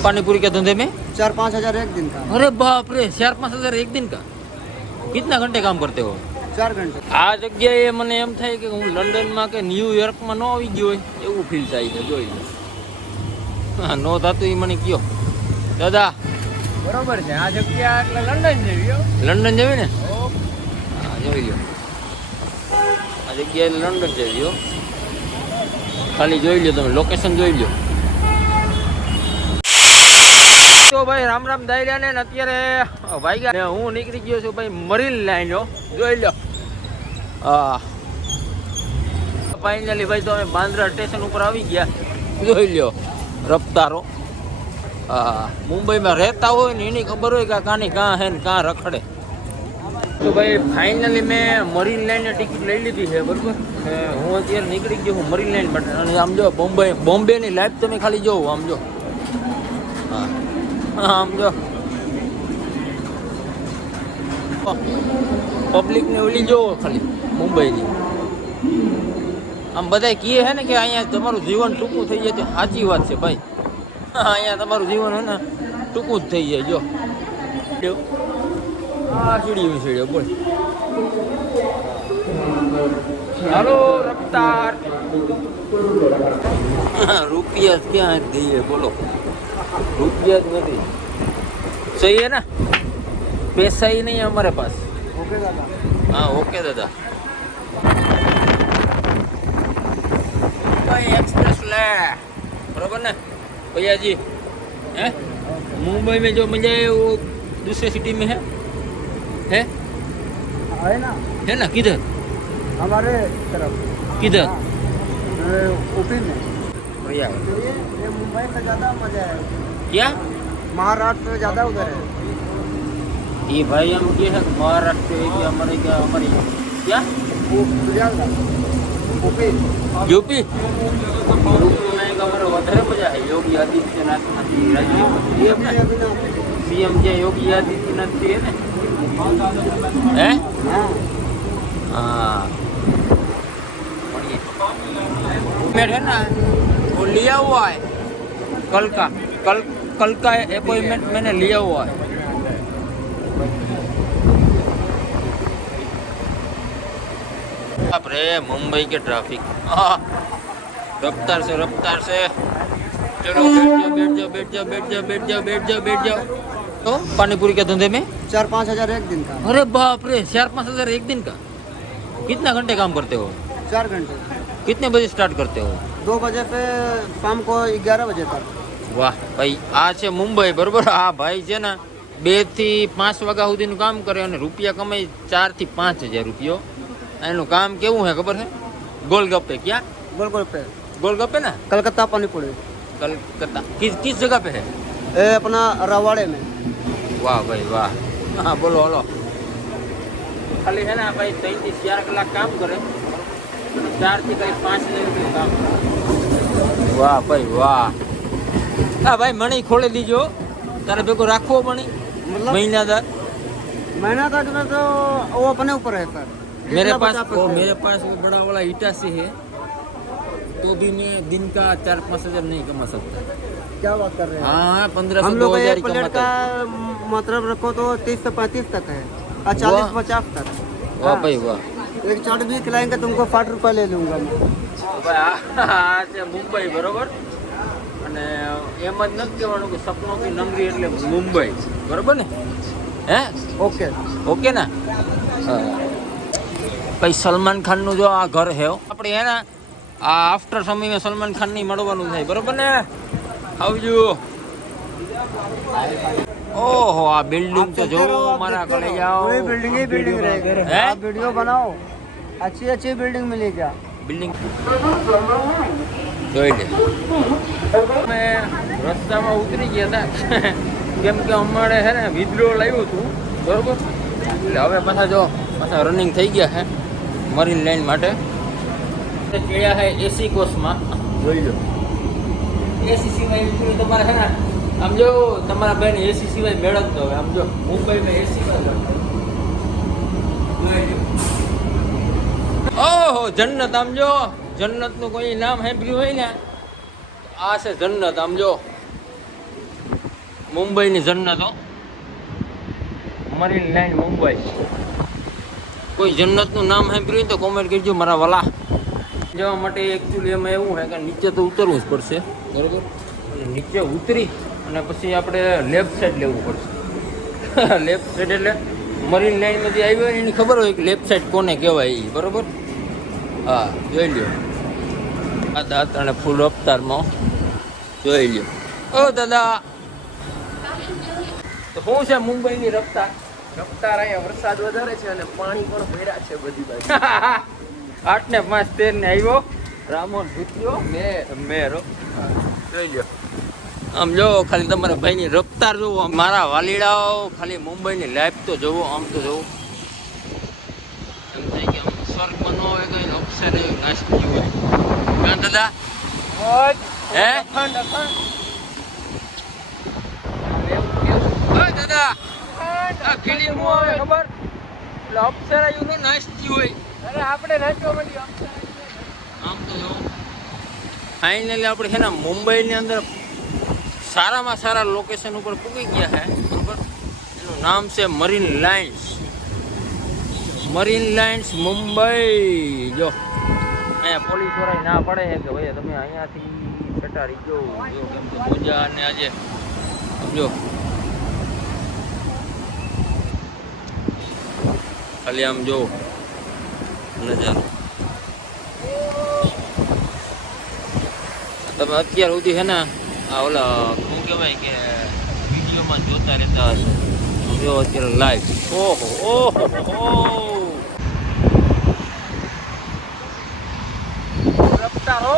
पानी पूरी के धंधे में 4-5 हज़ार एक दिन का। अरे बाप रे 4-5 हज़ार एक दिन का कितना घंटे काम करते हो 4 घंटे। આ જગ્યાએ મને એમ થાય કે હું લંડનમાં કે ન્યુયોર્કમાં ન આવી ગયો હોય એવું ફીલ થાય છે જોઈ લો હા નો થતું એ મને કયો દાદા બરોબર છે આ જગ્યા એટલે લંડન જેવી લંડન જેવી ને હા જોઈ લો આ જગ્યા એટલે લંડન જેવી હો ખાલી જોઈ લો તમે લોકેશન જોઈ લો તો ભાઈ રામ રામ દાયરા ને અત્યારે વાગ્યા ને હું નીકળી ગયો છું ભાઈ મરીન લાઈન જોઈ લો હા ફાઇનલી ભાઈ તો અમે બાંદ્રા સ્ટેશન ઉપર આવી ગયા જોઈ લો રફતારો હા મુંબઈમાં રહેતા હોય ને એની ખબર હોય કે કાની કાં હે ને કાં રખડે તો ભાઈ ફાઇનલી મેં મરીન લાઈનની ટિકિટ લઈ લીધી છે બરાબર હું અત્યારે નીકળી ગયો હું મરીન લાઈન માટે અને આમ જો બોમ્બેની લાઈફ તમે ખાલી જોવો આમ જો હા આમ જો પબ્લિક ને ઓલી જોવો ખાલી મુંબઈની આમ બધા કહે છે ને કે અહીંયા તમારું જીવન ટૂંકું થઈ જાય તો સાચી વાત છે ભાઈ અહીંયા તમારું જીવન હે ને ટૂંકું જ થઈ જાય જો હા સીડીઓ બોલ હાલો રફતાર રૂપિયા ક્યાં દઈએ બોલો રૂપિયા જ નથી સહી है ना पैसा ही नहीं है हमारे पास ओके दादा। हाँ ओके दादा मुंबई एक्सप्रेस ले बराबर ना भैया जी है मुंबई में जो मिल जाए वो दूसरे सिटी में है है ना किधर हमारे तरफ किधर यूपी में भैया ये मुंबई से ज़्यादा मजा है क्या महाराष्ट्र से ज़्यादा उधर है ये भाई हम ये है महाराष्ट्र क्या हमारे क्या यूपी વધારે મજા है योगी आदित्यनाथ सीएम જે योगी आदित्यनाथ છે ને हाँ मैं है ना वो लिया हुआ है कल का अपॉइंटमेंट मैंने लिया हुआ है अरे मुंबई के ट्रैफिक रफ्तार से चलो बैठ जाओ तो पानी पूरी के धंधे में 4-5 हज़ार एक दिन का। अरे बाप रे 4-5 हज़ार एक दिन का कितना घंटे काम करते हो 4 घंटे। कितने बजे स्टार्ट करते हो 2 बजे से शाम को 11 बजे तक। વાહ ભાઈ આ છે મુંબઈ બરોબર આ ભાઈ છે ને 2 થી 5 વાગ્યા સુધીનું કામ કરે અને રૂપિયા કમાઈ 4 થી 5 હજાર રૂપિયો એનું કામ કેવું હે ખબર હે गोलगप्पे क्या गोलगप्पे ना कलकत्ता पानीपुरी कलकत्ता किस जगह पे है ये अपना रवाड़े में। वाह भाई वाह हाँ बोलो बोलो खाली है ना भाई 3-4 कलाक काम करे 4 થી 5 હજાર રૂપિયા કામ વાહ ભાઈ વાહ હા ભાઈ મણી ખોલી દીજો તારે ભેગો રાખવો મણી मतलब महीना तक में तो वो अपने ऊपर है सर। मेरे पास वो बड़ा वाला इटासी है तो भी मैं दिन का 4-5 हज़ार नहीं कमा सकता। क्या बात कर रहे हैं? हाँ 1500 हम लोग 2000 एक प्लेट का मतलब रखो तो 30 से 35 तक है और 40-50 तक। वाह भाई वाह एक चाट भी खिलाएंगे तुमको 60 रुपये ले लूंगा मैं। આ છે મુંબઈ બરોબર અને એમ જ નથી કહેવાનું કે સપનો की नगरी એટલે મુંબઈ બરોબર ને હે ओके ઓકે ના ભાઈ સલમાન ખાન નું જો આ ઘર હે આપણે હે ને આ આફ્ટર સમયમાં સલમાન ખાન ની મળવાનું થાય બરોબર ને આવજો ઓહો આ બિલ્ડિંગ તો જો મારા કલે જાઓ पूरी बिल्डिंग ही बिल्डिंग रहेगी। है? आप वीडियो बनाओ अच्छी बिल्डिंग मिलेगी। બિલ્ડિંગ જોઈ લે અમે રસ્તામાં ઉતરી ગયા હતા કેમ કે અમારે હે ને વિદ્રોહ લાવ્યું હતું બરોબર એટલે હવે પાછા રનિંગ થઈ ગયા છે મરીન લાઈન માટે ચડ્યા છે એસી કોર્સમાં જોઈ લો એસી સિવાય તમારે છે ને આમ જો તમારા બેન એસી સિવાય મેળવતો હવે આમ જો મુંબઈમાં એસી ઓહો જન્નત આમ જો જન્નત નું કોઈ નામ સાંભળ્યું હોય ને આ છે જન્નત આમ જો મુંબઈની જન્નત હો, મરીન લાઈન મુંબઈ. કોઈ જન્નતનું નામ સાંભળ્યું તો કોમેન્ટ કરજો મારા વાલા. જવા માટે એકચ્યુઅલી એમાં એવું છે કે નીચે તો ઉતરવું જ પડશે, બરાબર. અને નીચે ઉતરી અને પછી આપણે લેફ્ટ સાઈડ લેવું પડશે. લેફ્ટ સાઈડ એટલે મરીન લાઈનમાં જે આવી હોય એની ખબર હોય કે લેફ્ટ સાઈડ કોને કહેવાય એ, બરાબર. હા, જોઈ લ્યો. આ દાંત અને ફૂલ અવતારમાં જોઈ લ્યો. ઓ દાદા, તો શું છે મુંબઈની રફતાર? રફતાર અહીંયા વરસાદ વધારે છે અને પાણી પણ ભર્યા છે બધી બાજુ. 8 ને 5 13 ને આવ્યો રામોન ભૂત્યો મેરો. જોઈ લ્યો. આમ જો ખાલી તમારા ભાઈની રફતાર જોવો. મારા વાલીડાઓ ખાલી મુંબઈની લાઈફ તો જોવો. આમ તો જોવો એમ થાય કે આમ સ્વર્ગ બનવો હોય કઈ અક્ષર એવી નાસ્તી હોય. કાં દાદા? હે દાદા આ ફિલ્મ આવે ખબર? એટલે અપ્સરા યુનો નાસ્તી હોય. અરે આપણે નાચવા માંડી. આમ તો જો ફાઇનલી આપણે છે ને મુંબઈની અંદર સારામાં સારા લોકેશન ઉપર પૂગી ગયા છે, બરોબર. એનું નામ છે marine lines. Marine lines Mumbai. જો અહીંયા પોલીસ વાળા ના પડે છે કે ભાઈ તમે અહીંયાથી કટારી જો કેમ કે પૂજા અને આજે સમજો ખાલી આમ જો નજારો. તમે અત્યાર સુધી છે ને આ ઓલા શું કહેવાય કે વિડીયોમાં જોતા રહેતા હશો. જો અત્યારે લાઈવ. ઓહો ઓહો રફતાર હો.